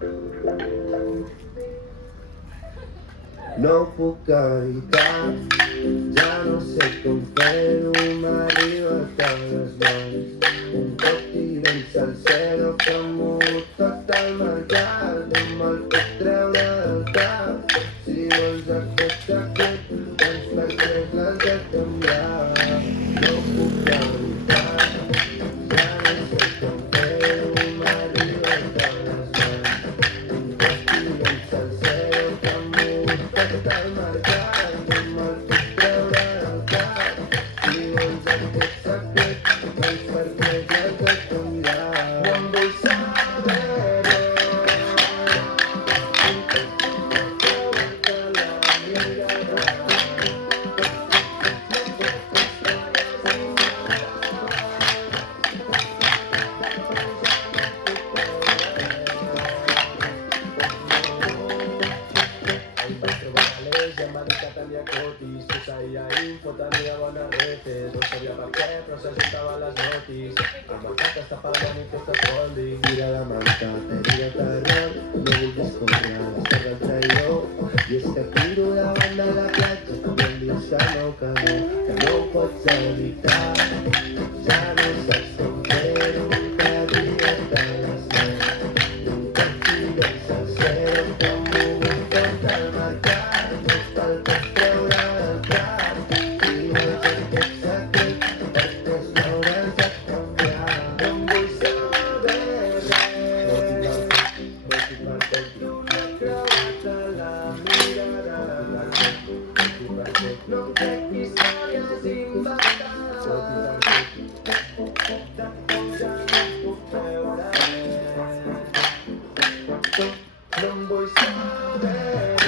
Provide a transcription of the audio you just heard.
No ho puc evitar, ja no sé com fer-ho, m'ha arribat a les mans. Un Coti ben salsero que ha mogut tot el mercat, no me'l puc treure del cap. Si vols aquest secret, doncs perquè l'has de canviar. No ho puc evitar, ja no sé com fer-ho, m'ha arribat a les mans. Un Coti ben salsero que ha mogut tot el mercat, no me'l puc treure del cap. Si vols aquest secret, doncs perquè l'has de canviar. No em vull saber Cotis, posaria info, tenia bones retes, no sabia per què, però s'ajuntava les notis. El mercat està pagant i tu estàs holding. Mira la manca, tenia terror, no vulguis conrear l'estat del traïdor. I és que tiro davant de la platja, i em dius que no ho pots evitar. Ja no saps com fer-ho, que arribat a les mans. Un cop i ben salsero que ha mogut tot el mercat, no te'l pots treure del cap. Si vols aquest secret, després l'hauràs de canviar. No em vull saber res, no tinc martet, una creuat a la mirada de l'arquet. No em crec històries inventades, de com ja no puc veure res. No em vull saber